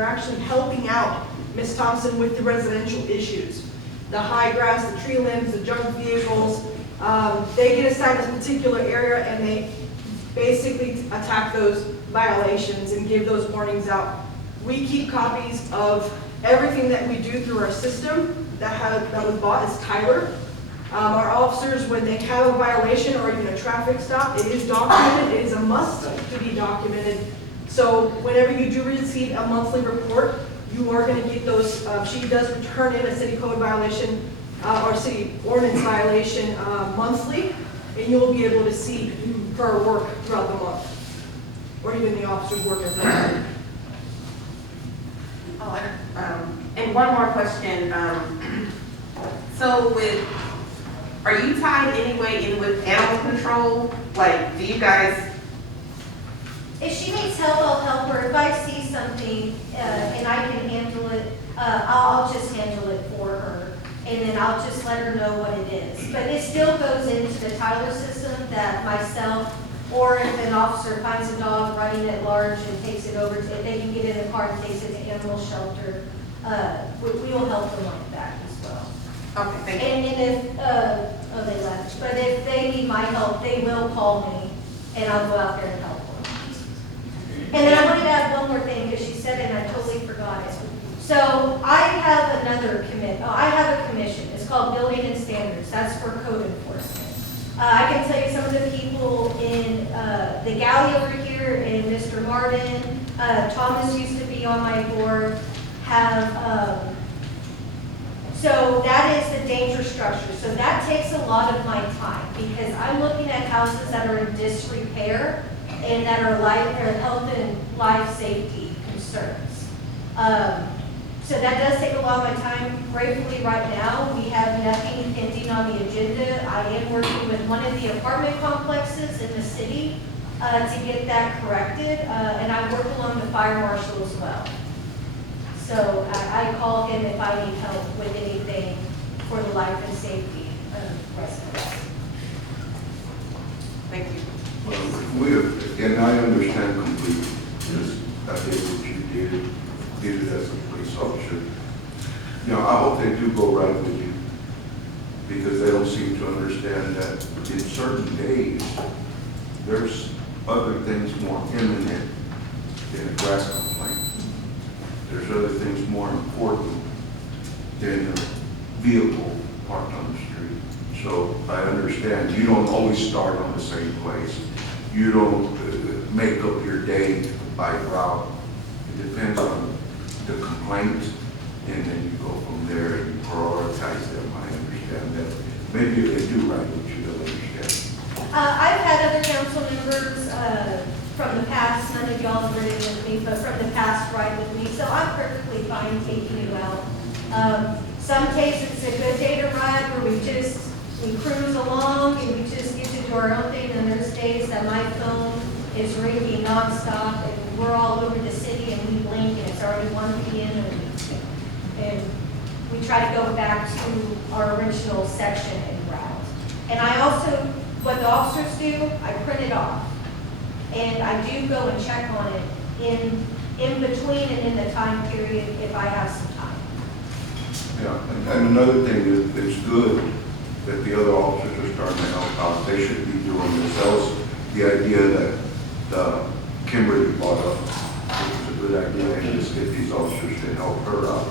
They're actually helping out Ms. Thompson with the residential issues. The high grass, the tree limbs, the junk vehicles, they get assigned a particular area and they basically attack those violations and give those warnings out. We keep copies of everything that we do through our system that was bought as Tyler. Our officers, when they have a violation or even a traffic stop, it is documented. It is a must to be documented. So whenever you do receive a monthly report, you are going to get those. She does return in a city code violation or city ordinance violation monthly, and you'll be able to see her work throughout the month, or even the officer's work as well. And one more question. So are you tied anyway in with animal control? Like, do you guys? If she needs help, I'll help her. If I see something and I can handle it, I'll just handle it for her. And then I'll just let her know what it is. But it still goes into the Tyler system that myself, or if an officer finds a dog running at large and takes it over, if they can get in a car and takes it to animal shelter, we will help them like that as well. Okay, thank you. And if, oh, they left. But if they need my help, they will call me and I'll go out there and help them. And then I wanted to add one more thing because she said it and I totally forgot it. So I have I have a commission. It's called Building and Standards. That's for code enforcement. I can tell you some of the people in the galley over here, and Mr. Martin, Thomas used to be on my board, have, so that is the danger structure. So that takes a lot of my time because I'm looking at houses that are in disrepair and that are health and life safety concerns. So that does take a lot of my time. Gratefully, right now, we have nothing pending on the agenda. I am working with one of the apartment complexes in the city to get that corrected, and I work along the fire marshal as well. So I call him if I need help with anything for the life and safety of residents. Thank you. And I understand completely, because I did what you did it as a police officer. You know, I hope they do go right with you, because they don't seem to understand that in certain days, there's other things more imminent than a grass complaint. There's other things more important than a vehicle parked on the street. So I understand you don't always start on the same place. You don't make up your day by route. It depends on the complaint, and then you go from there and you prioritize them. I understand that. Maybe if they do right with you, they'll understand. I've had other council members from the past, none of y'all have ridden with me, but from the past ride with me, so I'm perfectly fine taking you out. Some cases it's a good day to ride where we cruise along and we just get to do our own thing, and there's days that my phone is ringing nonstop and we're all over the city and we blink and it's already 1 p.m. and we try to go back to our original section and route. And I also, what the officers do, I print it off. And I do go and check on it in between and in the time period if I have some time. Yeah, and another thing is it's good that the other officers are starting to help out. They should be doing this. That was the idea that Kimberly brought up. It was a good idea, and just get these officers to help her out.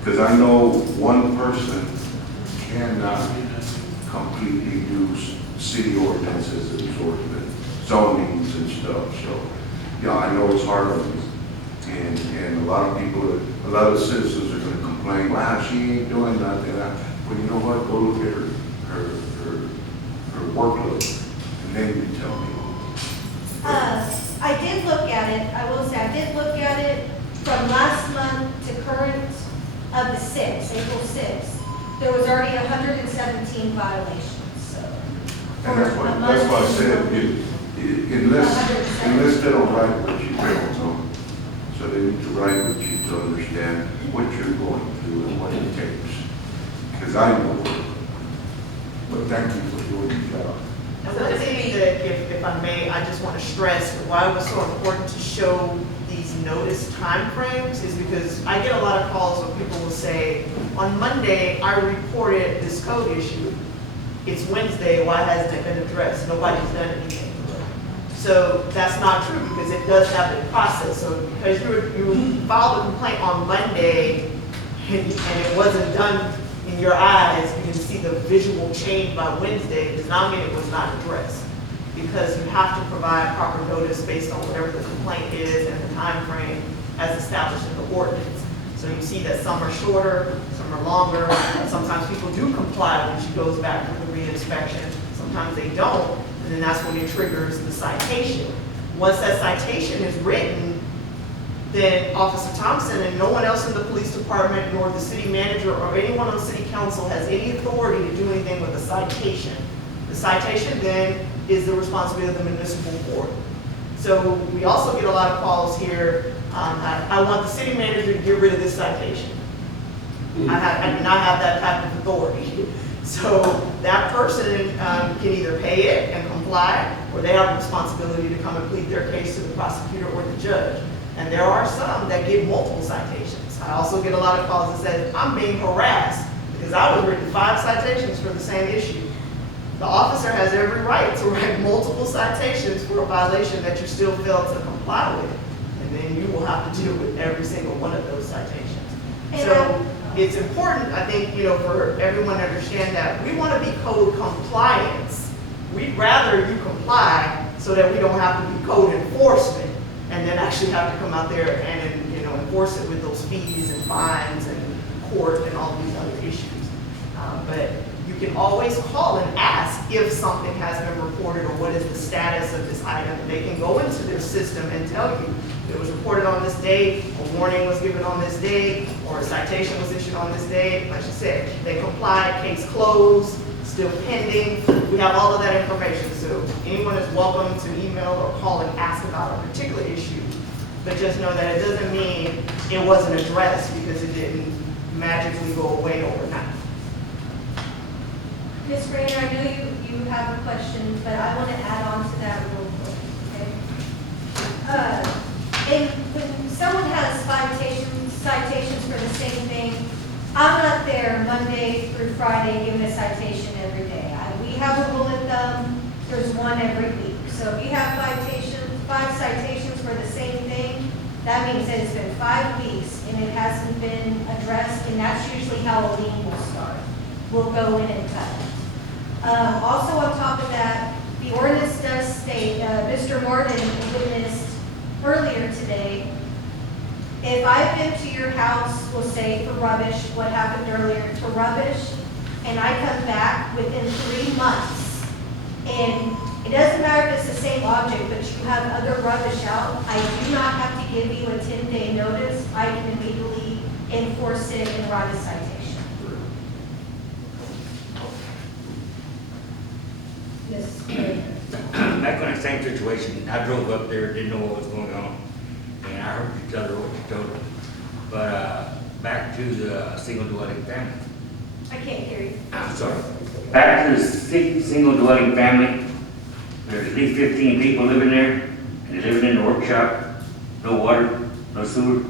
Because I know one person cannot completely do city ordinances and sort of zonings and stuff. So, yeah, I know it's hard on you. And a lot of people, a lot of citizens are going to complain, wow, she ain't doing nothing. Well, you know what? Go look at her workload, and then you tell me. I did look at it. I will say I did look at it from last month to current of the 6th, April 6th. There was already 117 violations. So And that's why I said, unless they don't write what you don't know. So they need to write with you to understand what you're going through and what it takes. Because I know. But thank you for doing your job. And one thing that, if I may, I just want to stress why it was so important to show these notice timeframes is because I get a lot of calls where people will say, on Monday, I reported this code issue. It's Wednesday, why hasn't it been addressed? Nobody's done anything. So that's not true because it does have a process. So because you filed a complaint on Monday and it wasn't done in your eyes, you can see the visual change by Wednesday, does not mean it was not addressed. Because you have to provide proper notice based on whatever the complaint is and the time frame as established in the ordinance. So you see that some are shorter, some are longer, and sometimes people do comply when she goes back for the re-inspection, sometimes they don't, and then that's when it triggers the citation. Once that citation is written, then Officer Thompson and no one else in the police department, nor the city manager or anyone on city council has any authority to do anything with a citation. The citation then is the responsibility of the municipal court. So we also get a lot of calls here, I want the city manager to get rid of this citation. I do not have that type of authority. So that person can either pay it and comply, or they have a responsibility to come and plead their case to the prosecutor or the judge. And there are some that get multiple citations. I also get a lot of calls that say, I'm being harassed because I was written 5 citations for the same issue. The officer has every right to write multiple citations for a violation that you still failed to comply with. And then you will have to deal with every single one of those citations. So it's important, I think, for everyone to understand that we want to be code compliance. We'd rather you comply so that we don't have to be code enforcement and then actually have to come out there and enforce it with those fees and fines and court and all these other issues. But you can always call and ask if something has been reported or what is the status of this item. They can go into their system and tell you it was reported on this date, a warning was given on this date, or a citation was issued on this date. Like you said, they complied, case closed, still pending. We have all of that information. So anyone is welcome to email or call and ask about a particular issue. But just know that it doesn't mean it wasn't addressed because it didn't magically go away overnight. Ms. Rayner, I know you have a question, but I want to add on to that real quick, okay? And when someone has citations for the same thing, I'm not there Monday through Friday giving a citation every day. We have a rule of thumb, there's one every week. So if you have 5 citations for the same thing, that means that it's been 5 weeks and it hasn't been addressed, and that's usually how a lien will start. We'll go in and cut it. Also on top of that, the ordinance does state, Mr. Martin witnessed earlier today, if I've been to your house, we'll say for rubbish, what happened earlier, for rubbish, and I come back within 3 months, and it doesn't matter if it's the same object, but you have other rubbish out, I do not have to give you a 10-day notice. I can immediately enforce it and write a citation. Yes. Back in the same situation, I drove up there, didn't know what was going on, and I heard you tell her what you told her. But back to the single dwelling family. I can't hear you. I'm sorry. Back to the single dwelling family. There's at least 15 people living there, and they're living in the workshop. No water, no sewer.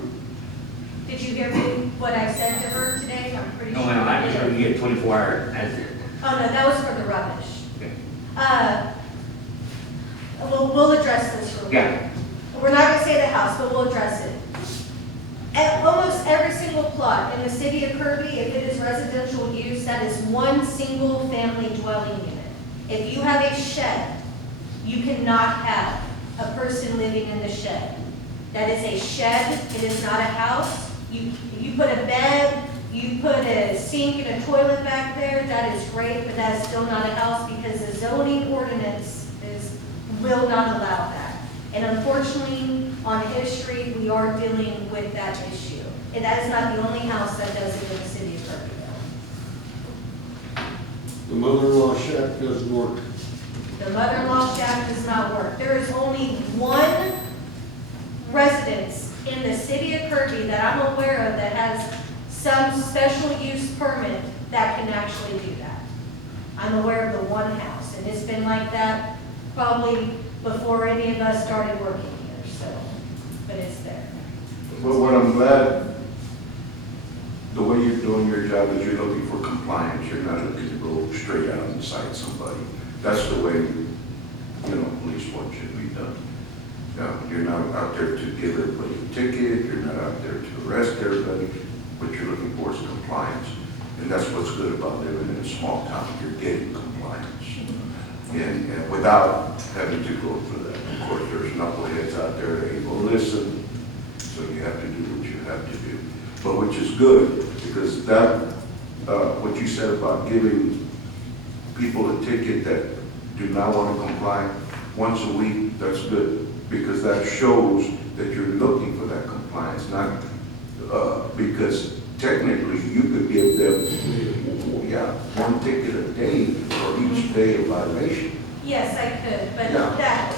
Did you hear me, what I said to her today? I'm pretty No, sure ma'am, I you just heard did. you get 24 hours. That's it. Oh, no, that was for the rubbish. Okay. We'll address this real quick. Yeah. We're not gonna say the house, but we'll address it. At almost every single plot in the city of Kirby, if it is residential use, that is one single family dwelling unit. If you have a shed, you cannot have a person living in the shed. That is a shed, it is not a house. You put a bed, you put a sink and a toilet back there, that is great, but that is still not a house because the zoning ordinance will not allow that. And unfortunately, on history, we are dealing with that issue. And that is not the only house that does it in the city of Kirby. The mother-in-law shack doesn't work. The mother-in-law shack does not work. There is only one residence in the city of Kirby that I'm aware of that has some special use permit that can actually do that. I'm aware of the one house, and it's been like that probably before any of us started working here, so, but it's there. Well, what I'm glad, the way you're doing your job is you're looking for compliance. You're not looking to go straight out and cite somebody. That's the way, police work should be done. Now, you're not out there to give everybody a ticket, you're not out there to arrest everybody. What you're looking for is compliance. And that's what's good about living in a small town. You're getting compliance. And without having to go through that. Of course, there's knuckleheads out there that ain't gonna listen, so you have to do what you have to do. But which is good, because that, what you said about giving people a ticket that do not want to comply once a week, that's good, because that shows that you're looking for that compliance, not, because technically you could give them, one ticket a day for each day of violation. Yes, I could, but Yeah.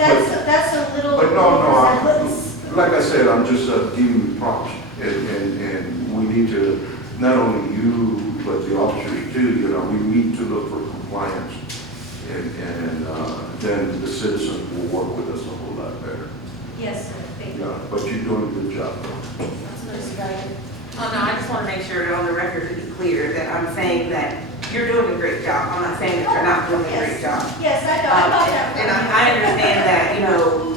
that's a little. But no, like I said, I'm just giving you props, and we need to, not only you, but the officers too, we need to look for compliance, and then the citizens will work with us a whole lot better. Yes, sir, thank you. Yeah, but you're doing a good job. That's right. Oh, no, I just want to make sure that on the record to be clear, that I'm saying that you're doing a great job. I'm not saying that you're not doing a great job. Yes, I know, I got that. And I understand that,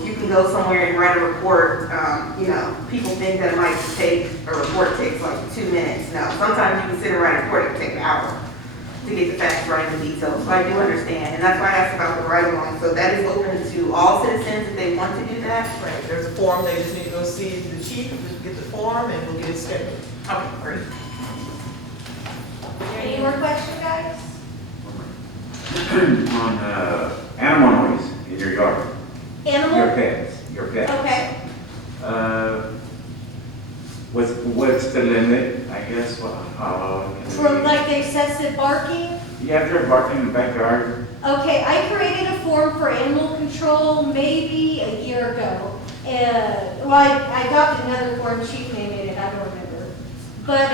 you can go somewhere and write a report, people think that it might take, a report takes like 2 minutes. No, sometimes you can sit and write a report, it can take an hour to get the facts right and the details. So I do understand, and that's why I asked about the ride-along. So that is open to all citizens if they want to do that? Right, there's a form, they just need to go see the chief, just get the form, and we'll get it scheduled. Okay, great. Any more questions, guys? On animal noise in your yard, your Animal? pets. Okay. What's the limit, I guess, For like the excessive barking? Yeah, if they're barking in the backyard, Okay, I created a form for animal control maybe a year ago. Well, I got another form, chief named it, I don't remember. But,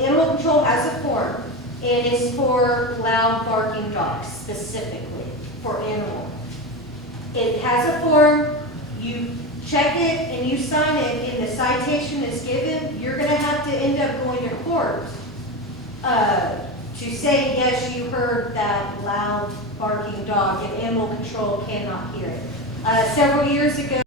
animal control has a form. It is for loud barking dogs specifically, for animal. It has a form, you check it and you sign it and the citation is given, you're gonna have to end up going to court to say, yes, you heard that loud barking dog and animal control cannot hear it. Several years ago,